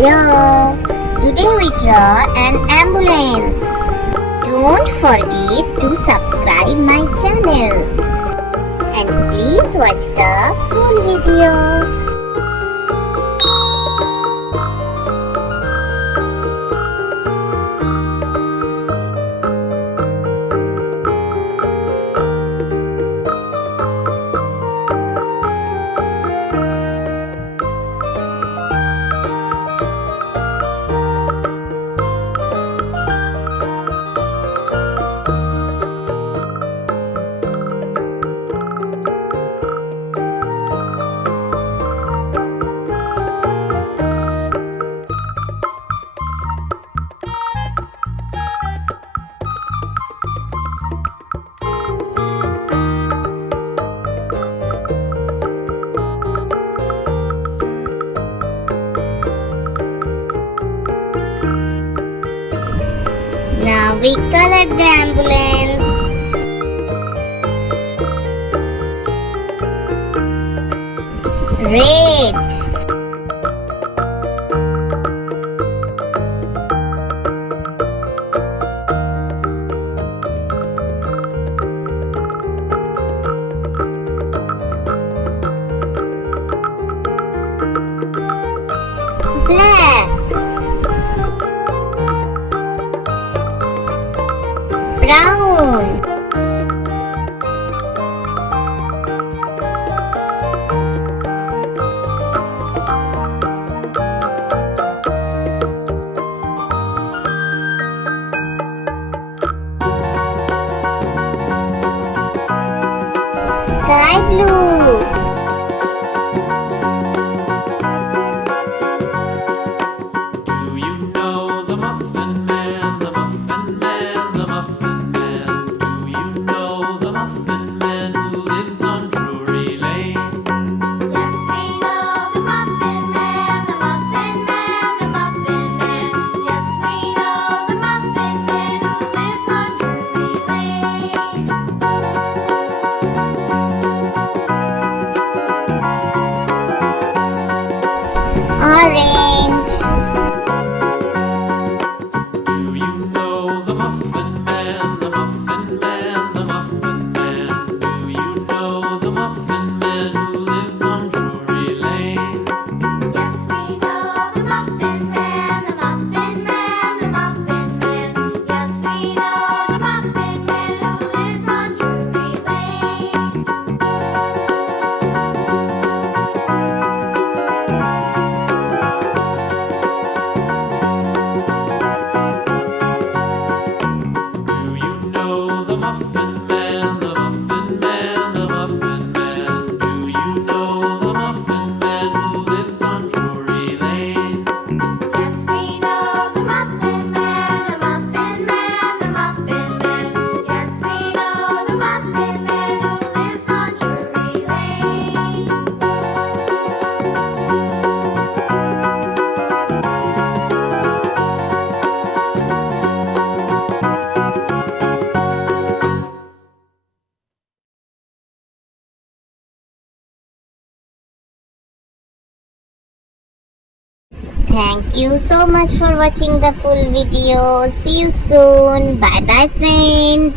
Hello! Today we draw an ambulance. Don't forget to subscribe my channel. And please watch the full video. Now we colored the ambulance. Red. Black. Brown. Sky blue. Do you know the Muffin Man, the Muffin Man, the Muffin Man? Do you know the Muffin Man who lives on Drury Lane? Yes, we know the Muffin Man, the Muffin Man, the Muffin Man. Yes, we know the Muffin Man who lives on Drury Lane. Orange. Do you know the Muffin Man, the Muffin Man, the Muffin Man? Do you know the Muffin Man who lives on Drury Lane? Yes, we know the Muffin Man, the Muffin Man, the Muffin Man. Yes, we know the Muffin Man who lives on Drury Lane. Do you know the Muffin Man, the Muffin Man, the Muffin Man? Do you know the Muffin Man who lives on Drury Lane? Yes, we know the Muffin Man, the Muffin Man, the Muffin Man. Yes, we know the Muffin Man who lives on Drury Lane. Thank you so much for watching the full video. See you soon. Bye bye friends.